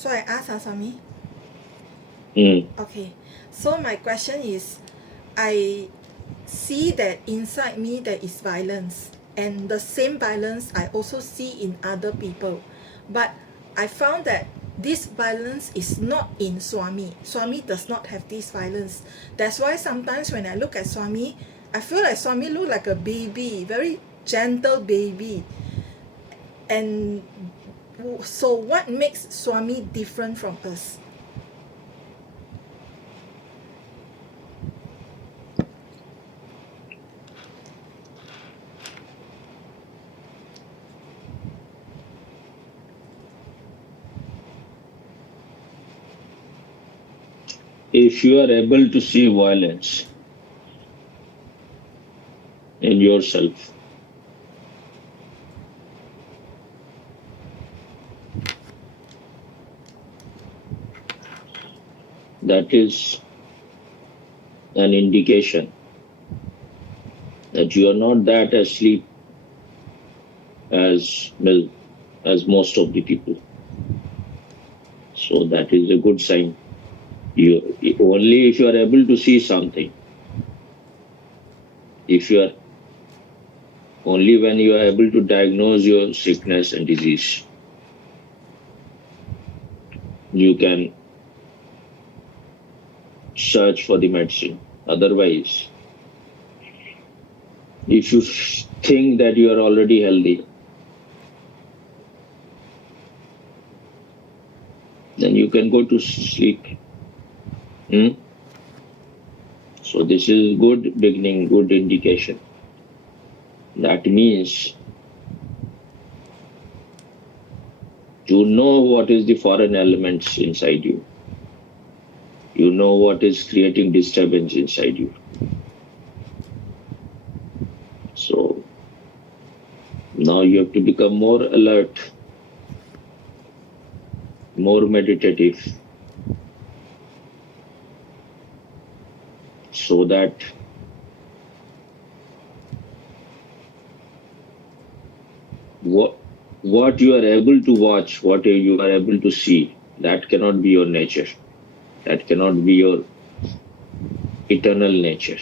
So I ask Swami. Okay. So my question is, I see that inside me there is violence, and the same violence I also see in other people. But I found that this violence is not in Swami. Swami does not have this violence. That's why sometimes when I look at Swami, I feel like Swami look like a baby, very gentle baby. And so what makes Swami different from us? If you are able to see violence in yourself, that is an indication that you are not that asleep as as most of the people. So that is a good sign. You only if you are able to see something. If you are only when you are able to diagnose your sickness and disease, you can search for the medicine. Otherwise, if you think that you are already healthy, then you can go to sleep. So this is good beginning, good indication. That means you know what is the foreign elements inside you. You know what is creating disturbance inside you. So now you have to become more alert, more meditative, so that what you are able to watch, what you are able to see, that cannot be your nature. That cannot be your eternal nature.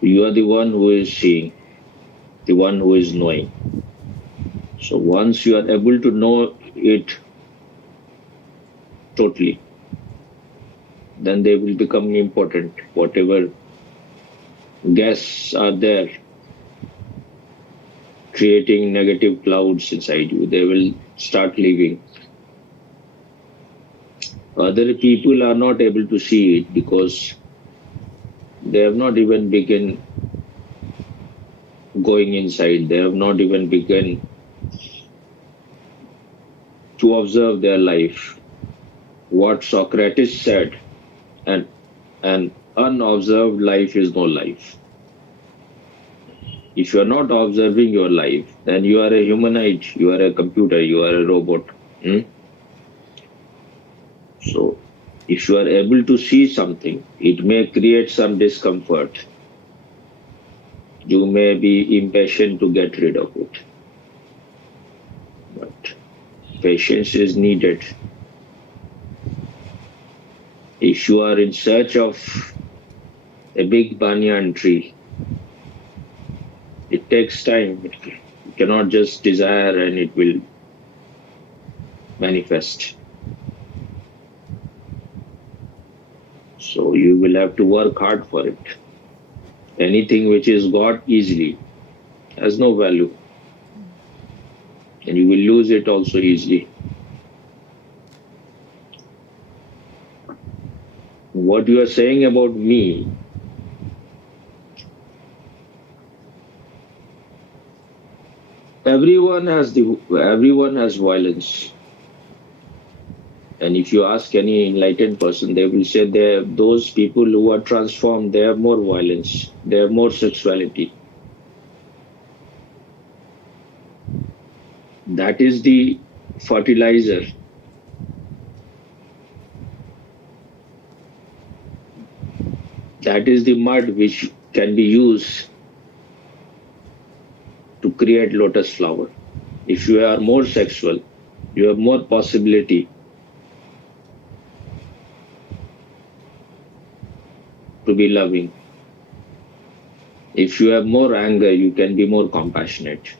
You are the one who is seeing, the one who is knowing. So once you are able to know it totally, then they will become important. Whatever guests are there creating negative clouds inside you, they will start leaving. Other people are not able to see it because they have not even begun going inside. They have not even begun to observe their life. What Socrates said, an unobserved life is no life. If you are not observing your life, then you are a humanoid, you are a computer, you are a robot. So if you are able to see something, it may create some discomfort. You may be impatient to get rid of it. But patience is needed. If you are in search of a big banyan tree, it takes time. You cannot just desire and it will manifest. So you will have to work hard for it. Anything which is got easily has no value. And you will lose it also easily. What you are saying about me, everyone has violence. And if you ask any enlightened person, they will say those people who are transformed, they have more violence, they have more sexuality. That is the fertilizer. That is the mud which can be used to create lotus flower. If you are more sexual, You have more possibility to be loving. If you have more anger, you can be more compassionate.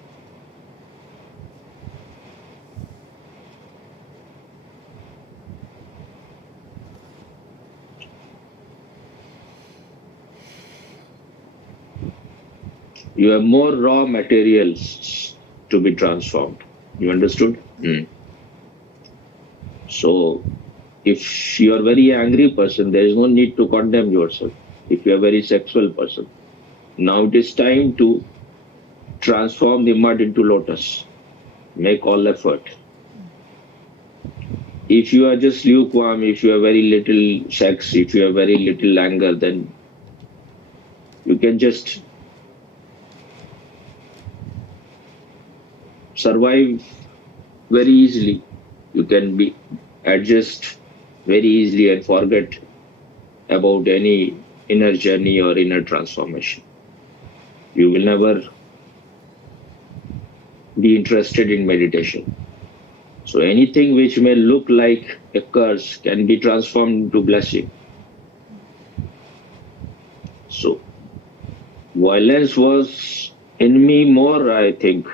You have more raw materials to be transformed. You understood? Mm. So, if you are a very angry person, there is no need to condemn yourself. If you are a very sexual person, now it is time to transform the mud into lotus. Make all effort. If you are just lukewarm, if you have very little sex, if you have very little anger, then you can just survive very easily. You can be adjust very easily and forget about any inner journey or inner transformation. You will never be interested in meditation. So anything which may look like a curse can be transformed into blessing. So violence was in me more, I think,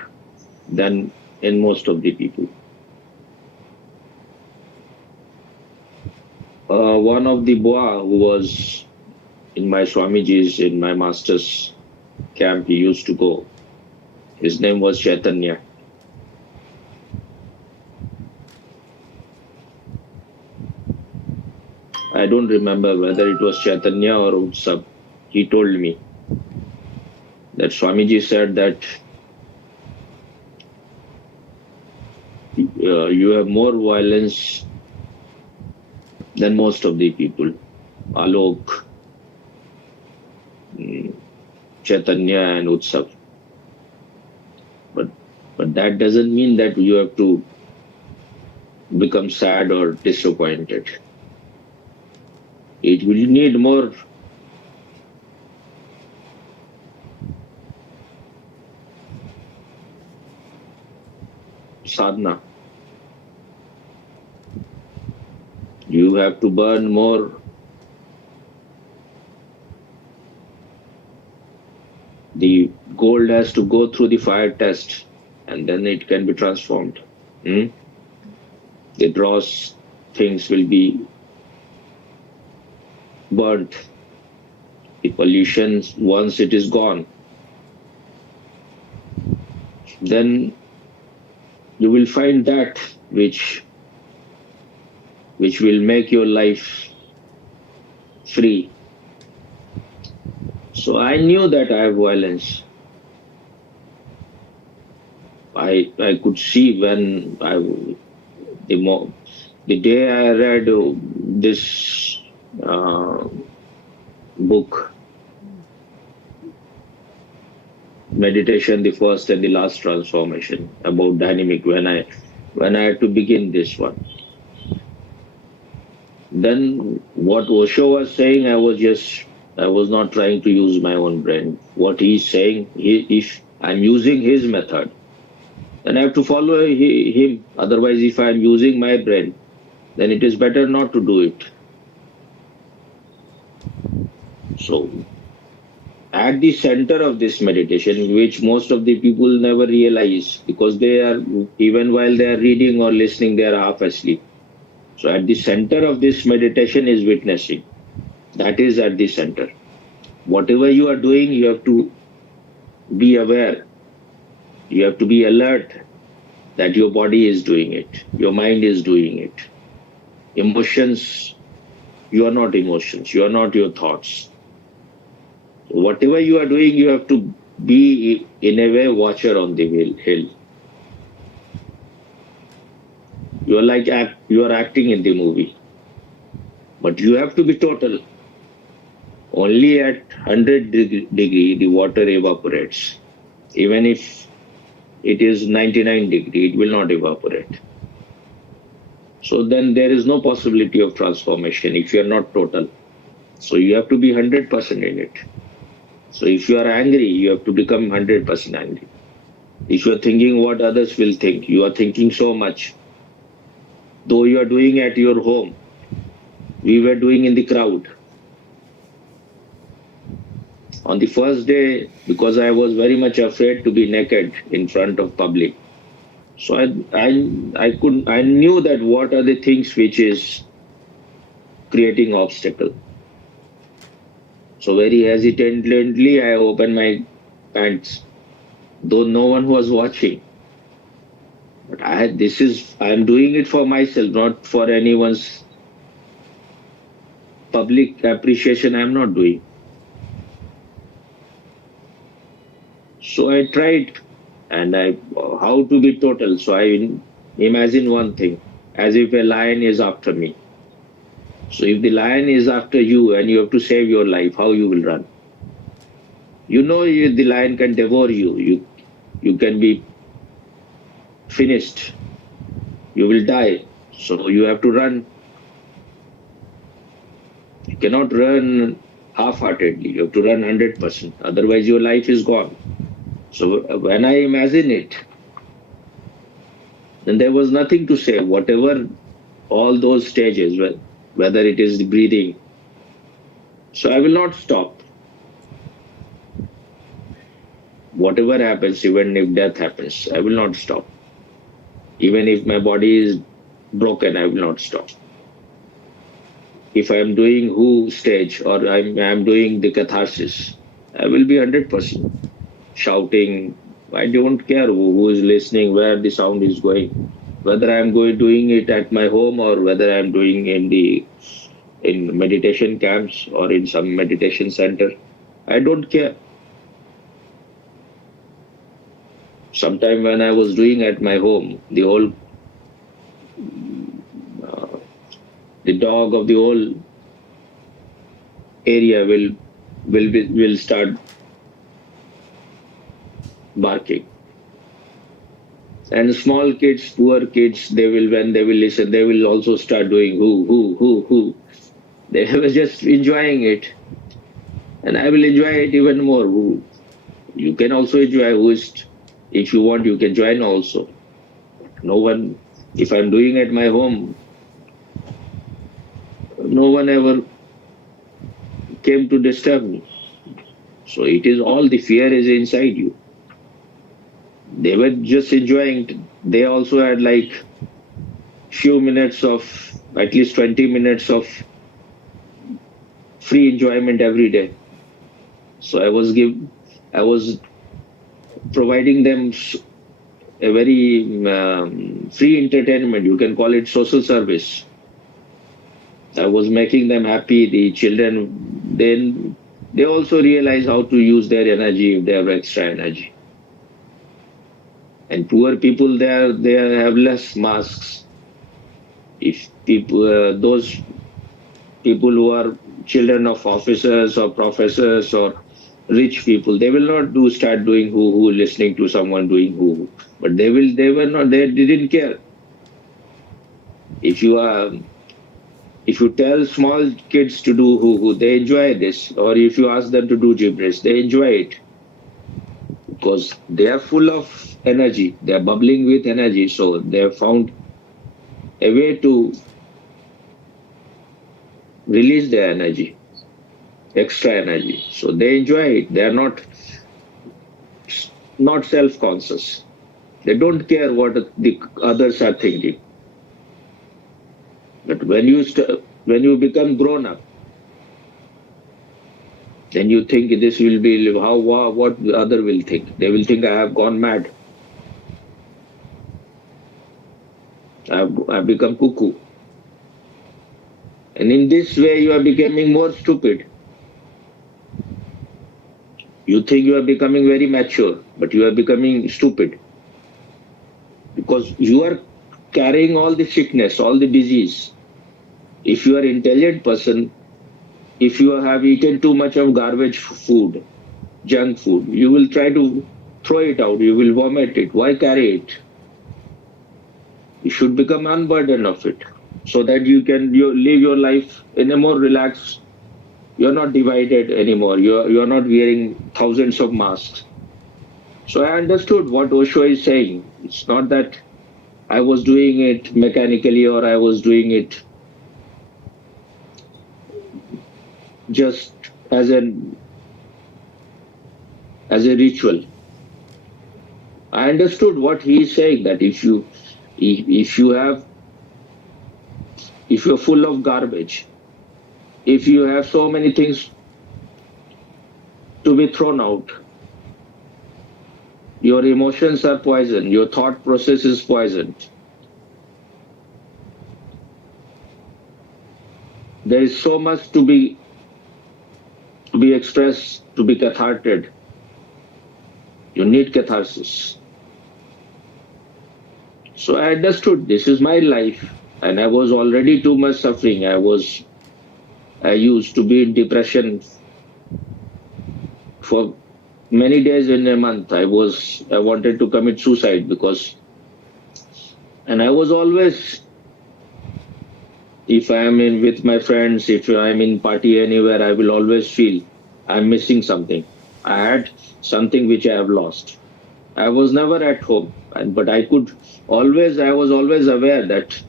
than in most of the people. One of the boa who was in my Swamiji's, in my master's camp, he used to go. His name was Chaitanya. I don't remember whether it was Chaitanya or Utsab. He told me that Swamiji said that you have more violence than most of the people. Alok, mm, Chaitanya, and Utsav. But but that doesn't mean that you have to become sad or disappointed. It will need more sadhana. You have to burn more. The gold has to go through the fire test and then it can be transformed. Hmm? The dross things will be burnt. The pollution, once it is gone, then you will find that which will make your life free. So I knew that I have violence. I could see when the day I read this uh, book, meditation, the first and the last transformation about dynamic, when I had to begin this one. Then what Osho was saying, I was not trying to use my own brain. What he's saying, if I'm using his method, then I have to follow him. Otherwise, if I'm using my brain, then it is better not to do it. So, at the center of this meditation, which most of the people never realize because they are, even while they are reading or listening, they are half asleep. So, at the center of this meditation is witnessing. That is at the center. Whatever you are doing, you have to be aware. You have to be alert that your body is doing it, your mind is doing it. Emotions, you are not emotions, you are not your thoughts. Whatever you are doing, you have to be, in a way, watcher on the hill. You are like you are acting in the movie, but you have to be total. Only at 100 degree the water evaporates. Even if it is 99 degree, it will not evaporate. So then there is no possibility of transformation if you are not total. So you have to be 100% in it. So if you are angry, you have to become 100% angry. If you are thinking what others will think, you are thinking so much. though you are doing at your home, we were doing in the crowd. On the first day, because I was very much afraid to be naked in front of public, so I knew that what are the things which is creating obstacle. So very hesitantly, I opened my pants, though no one was watching. But I'm doing it for myself, not for anyone's public appreciation. I'm not doing. So I tried, and how to be total. So I imagine one thing, as if a lion is after me. So if the lion is after you and you have to save your life, how you will run? The lion can devour you. You can be finished. You will die. So you have to run. You cannot run half-heartedly. You have to run 100%. Otherwise, your life is gone. So when I imagine it, then there was nothing to say. Whatever all those stages, whether it is the breathing, so I will not stop. Whatever happens, even if death happens, I will not stop. Even if my body is broken, I will not stop. If I am doing who stage or I'm doing the catharsis, I will be 100% shouting. I don't care who is listening, where the sound is going, whether I'm going doing it at my home or whether I'm doing in meditation camps or in some meditation center. I don't care. Sometime when I was doing at my home, uh, the dog of the whole area will start barking. And small kids, poor kids, they will when they will listen, they will also start doing who. They were just enjoying it, and I will enjoy it even more. Who you can also enjoy whoist. If you want, you can join also. No one, if I'm doing at my home, no one ever came to disturb me. So it is all the fear is inside you. They were just enjoying. They also had like few minutes of at least 20 minutes of free enjoyment every day. So I was providing them a very free entertainment. You can call it social service. I was making them happy. The children, then they also realize how to use their energy if they have extra energy. And poor people there, they have less masks. If people, those people who are children of officers or professors or rich people, they will not start doing who listening to someone doing who. But they were not, they didn't care. If you are if you tell small kids to do who they enjoy this, or if you ask them to do gibberish, they enjoy it because they are full of energy. They are bubbling with energy, so they have found a way to release their energy, extra energy. So they enjoy it. They are not self-conscious. They don't care what the others are thinking. But when you become grown up, then you think this will be what the other will think. They will think I have gone mad. I've become cuckoo. And in this way, you are becoming more stupid. You think you are becoming very mature, but you are becoming stupid because you are carrying all the sickness, all the disease. If you are intelligent person, if you have eaten too much of garbage food, junk food, you will try to throw it out. You will vomit it. Why carry it? You should become unburdened of it so that you live your life in a more relaxed. You're not divided anymore. You're not wearing thousands of masks. So I understood what Osho is saying. It's not that I was doing it mechanically or I was doing it just as an as a ritual. I understood what he is saying, that if you have if you're full of garbage, if you have so many things to be thrown out, your emotions are poisoned, your thought process is poisoned. There is so much to be expressed, to be catharted. You need catharsis. So I understood this is my life, and I was already too much suffering. I used to be in depression for many days in a month. I wanted to commit suicide because, and I was always, if I am in with my friends, if I am in party anywhere, I will always feel I'm missing something. I had something which I have lost. I was never at home, but I was always aware that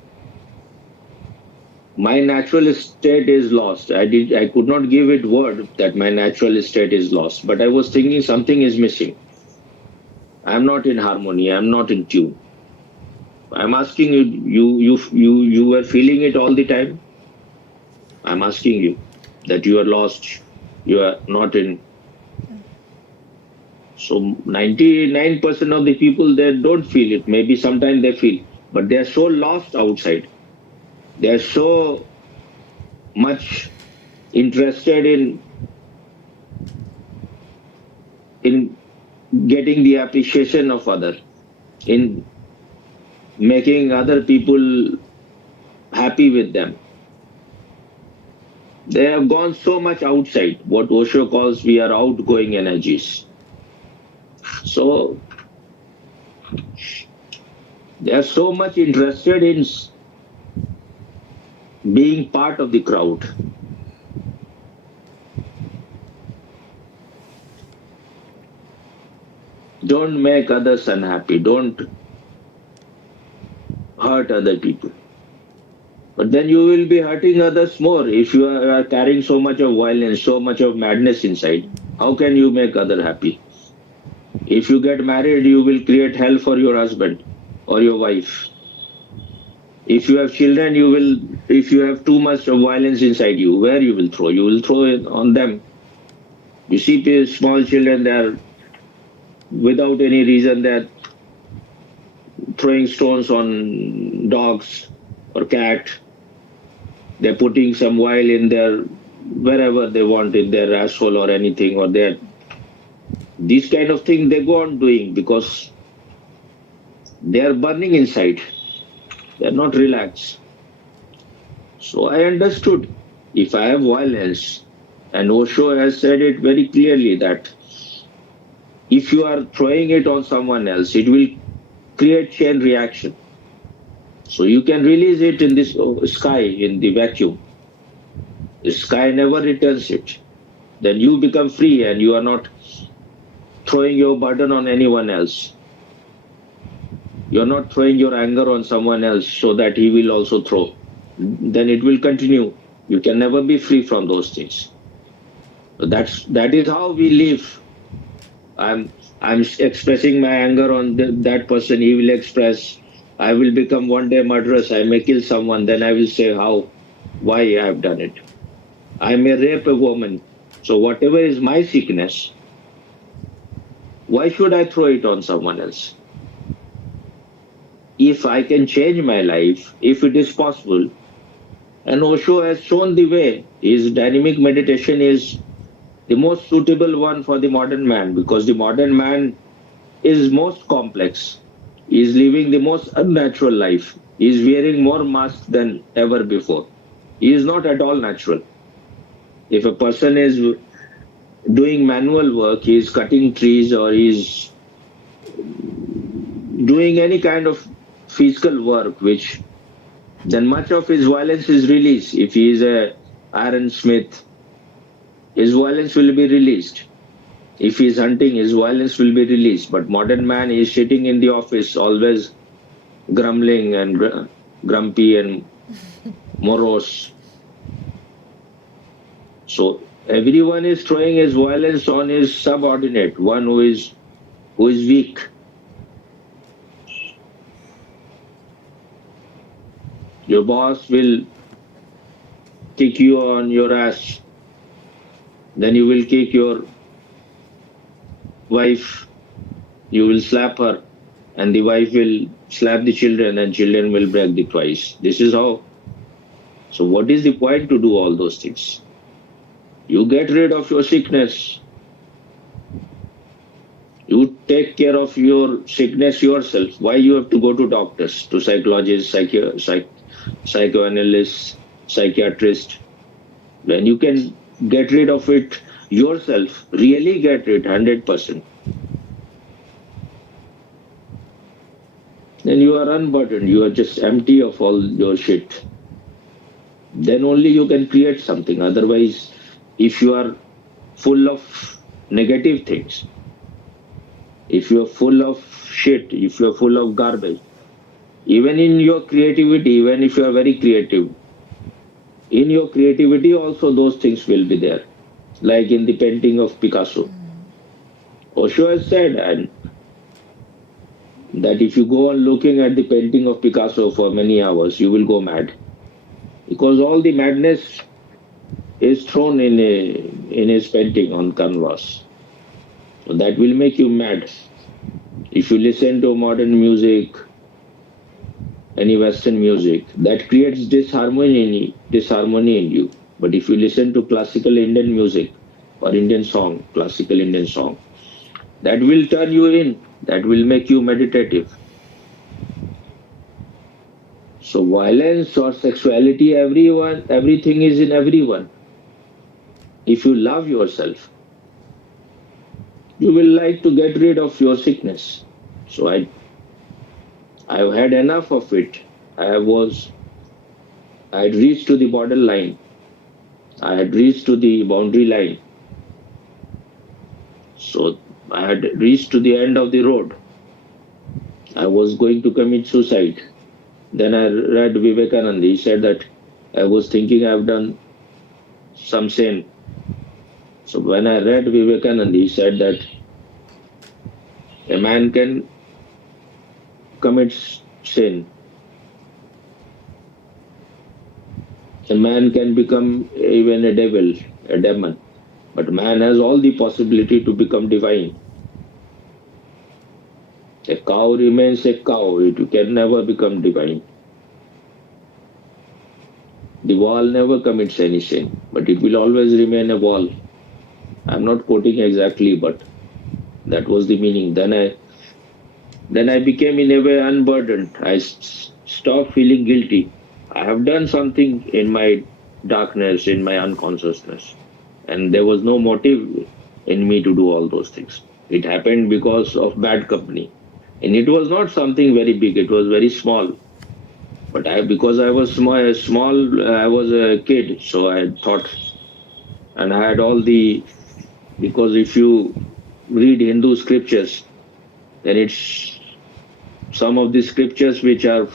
my natural state is lost. I could not give it word that my natural state is lost, but I was thinking something is missing. I'm not in harmony. I'm not in tune. I'm asking you, you were feeling it all the time. I'm asking you that you are lost. You are not in. So 99% of the people they don't feel it. Maybe sometimes they feel, but they are so lost outside. They are so much interested in getting the appreciation of other, in making other people happy with them. They have gone so much outside, what Osho calls we are outgoing energies. So they are so much interested in being part of the crowd. Don't make others unhappy. Don't hurt other people. But then you will be hurting others more if you are carrying so much of violence, so much of madness inside. How can you make other happy? If you get married, you will create hell for your husband or your wife. If you have children, if you have too much of violence inside you, where you will throw? You will throw it on them. You see small children, they are without any reason, they're throwing stones on dogs or cat. They're putting some oil in their wherever they want, in their asshole or anything, or their these kind of things they go on doing because they are burning inside. They're not relaxed. So I understood if I have violence, and Osho has said it very clearly that if you are throwing it on someone else, it will create chain reaction. So you can release it in this sky, in the vacuum. The sky never returns it. Then you become free and you are not throwing your burden on anyone else. You're not throwing your anger on someone else so that he will also throw. Then it will continue. You can never be free from those things. So that is how we live. I'm expressing my anger on that person. He will express. I will become one day murderous. I may kill someone. Then I will say how, why I have done it. I may rape a woman. So whatever is my sickness, why should I throw it on someone else? If I can change my life, if it is possible, and Osho has shown the way. His dynamic meditation is the most suitable one for the modern man because the modern man is most complex. He is living the most unnatural life. He is wearing more masks than ever before. He is not at all natural. If a person is doing manual work, he is cutting trees or he is doing any kind of physical work, which then much of his violence is released. If he is a iron smith, his violence will be released. If he is hunting, his violence will be released. But modern man is sitting in the office always grumbling and grumpy and morose. So everyone is throwing his violence on his subordinate, one who is weak. Your boss will kick you on your ass, then you will kick your wife, you will slap her, and the wife will slap the children, and children will break the twice. This is how. So what is the point to do all those things? You get rid of your sickness. You take care of your sickness yourself. Why you have to go to doctors, to psychologists, psychoanalysts, psychiatrists, when you can get rid of it yourself, really get rid 100%, then you are unburdened. You are just empty of all your shit. Then only you can create something. Otherwise, if you are full of negative things, if you are full of shit, if you are full of garbage, even in your creativity, even if you are very creative, in your creativity also those things will be there, like in the painting of Picasso. Osho has said and that if you go on looking at the painting of Picasso for many hours, you will go mad because all the madness is thrown in his painting on canvas. So that will make you mad. If you listen to modern music, any Western music, that creates disharmony in you. But if you listen to classical Indian music or Indian song, classical Indian song, that will turn you in, that will make you meditative. So violence or sexuality, everything is in everyone. If you love yourself, you will like to get rid of your sickness. So I've had enough of it. I had reached to the borderline. I had reached to the boundary line. So I had reached to the end of the road. I was going to commit suicide. Then I read Vivekananda. He said that I was thinking I've done some sin. So when I read Vivekananda, he said that a man can commit sin. A man can become even a devil, a demon. But man has all the possibility to become divine. A cow remains a cow. It can never become divine. The wall never commits any sin, but it will always remain a wall. I'm not quoting exactly, but that was the meaning. Then I became in a way unburdened. I stopped feeling guilty. I have done something in my darkness, in my unconsciousness, and there was no motive in me to do all those things. It happened because of bad company, and it was not something very big. It was very small. But because I was I was a kid, so I thought, and I had all the because if you read Hindu scriptures, then it's some of the scriptures which are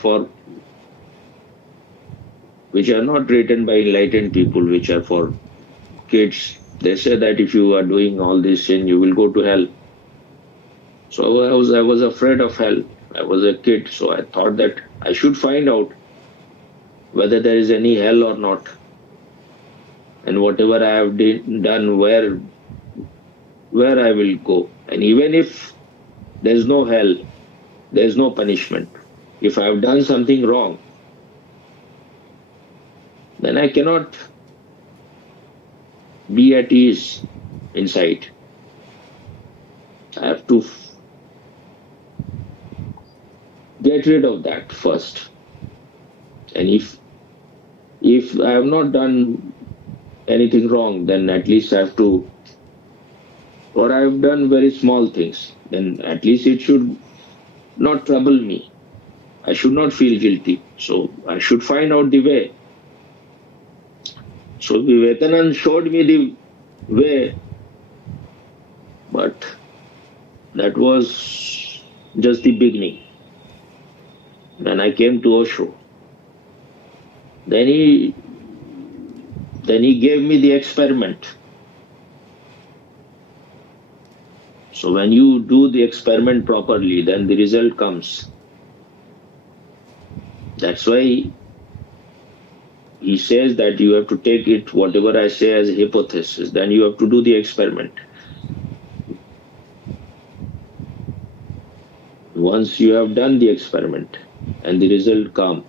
not written by enlightened people, which are for kids. They say that if you are doing all this sin, you will go to hell. So I was afraid of hell. I was a kid, so I thought that I should find out whether there is any hell or not, and whatever I have done, where I will go. And even if there's no hell, there's no punishment. If I have done something wrong, then I cannot be at ease inside. I have to get rid of that first. And if I have not done anything wrong, then at least I have to, or I have done very small things, then at least it should not trouble me. I should not feel guilty. So I should find out the way. So Vivekanand showed me the way, but that was just the beginning. when I came to Osho. Then he gave me the experiment. So when you do the experiment properly, then the result comes. That's why he says that you have to take it, whatever I say, as a hypothesis. Then you have to do the experiment. Once you have done the experiment and the result come,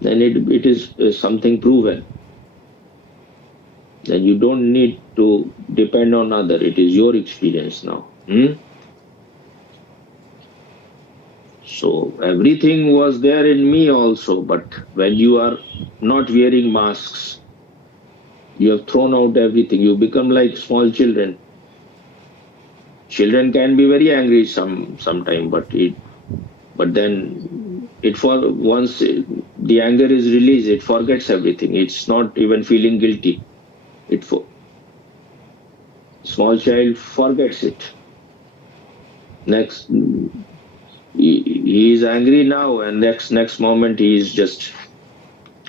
then it is something proven. Then you don't need to depend on other. It is your experience now. So everything was there in me also, but when you are not wearing masks, you have thrown out everything. You become like small children. Children can be very angry sometime, but then it for once the anger is released, it forgets everything. It's not even feeling guilty. It for small child forgets it. Next, he is angry now, and next moment he is just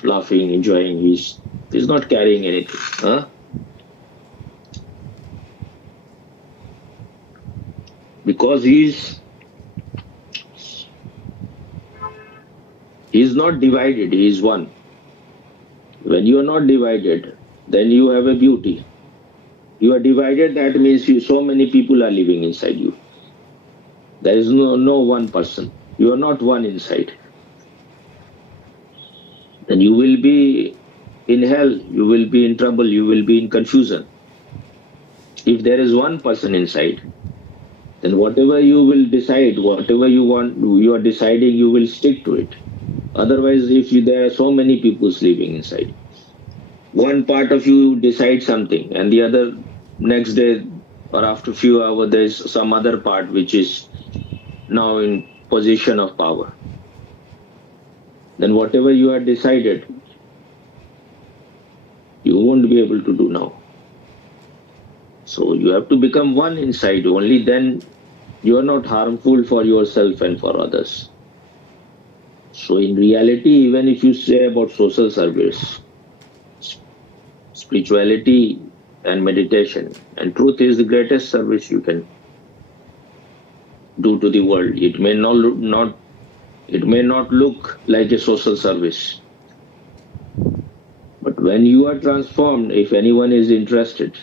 laughing, enjoying. He's not carrying anything, huh? Because he's not divided. He is one. When you are not divided, then you have a beauty. You are divided. That means so many people are living inside you. There is no one person. You are not one inside. Then you will be in hell. You will be in trouble. You will be in confusion. If there is one person inside, then whatever you will decide, whatever you want, you are deciding, you will stick to it. Otherwise, if there are so many people living inside, one part of you decides something, and the other next day or after a few hours, there's some other part which is now in position of power. Then whatever you had decided, you won't be able to do now. So you have to become one inside. Only then you are not harmful for yourself and for others. So in reality, even if you say about social service, spirituality and meditation and truth is the greatest service you can do to the world. It may not look like a social service, but when you are transformed, if anyone is interested,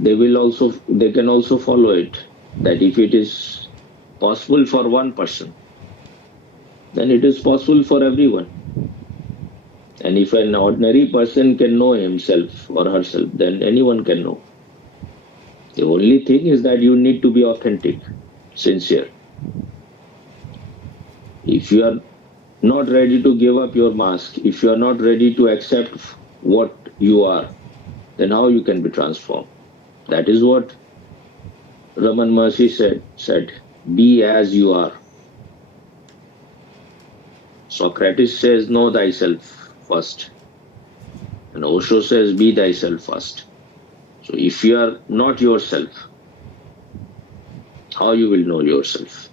they can also follow it. That if it is possible for one person, then it is possible for everyone. And if an ordinary person can know himself or herself, then anyone can know. The only thing is that you need to be authentic, sincere. If you are not ready to give up your mask, if you are not ready to accept what you are, then how you can be transformed? That is what Raman Maharishi said, be as you are. Socrates says, know thyself first. And Osho says, be thyself first. So if you are not yourself, how you will know yourself?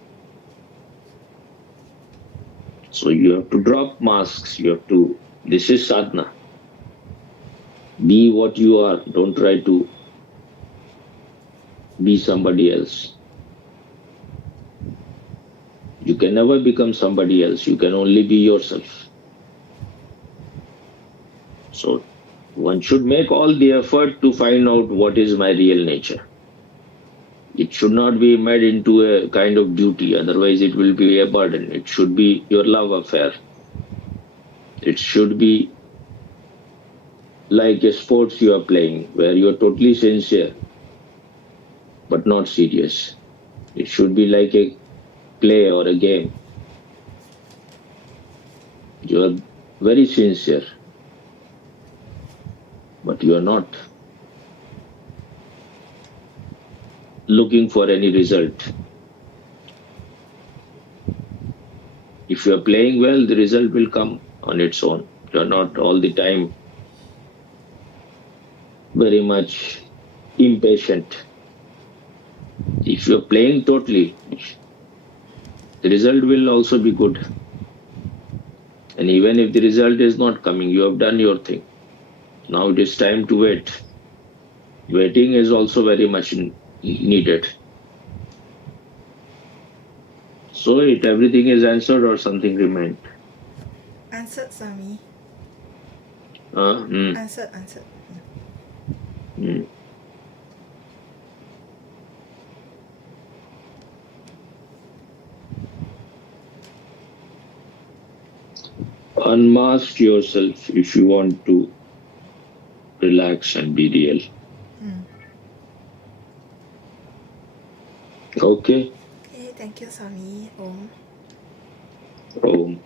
So you have to drop masks. This is sadhana. Be what you are. Don't try to be somebody else. You can never become somebody else. You can only be yourself. So one should make all the effort to find out what is my real nature. It should not be made into a kind of duty, otherwise it will be a burden. It should be your love affair. It should be like a sports you are playing, where you are totally sincere, but not serious. It should be like a play or a game. You are very sincere, but you are not looking for any result. If you are playing well, the result will come on its own. You are not all the time very much impatient. If you are playing totally, The result will also be good. And even if the result is not coming, you have done your thing. Now it is time to wait. Waiting is also very much needed. So it everything is answered or something remained. Answered, Swami. Hmm. Answered. Hmm. Unmask yourself if you want to relax and be real. Mm. Okay. Okay, thank you, Swami. Om. Om.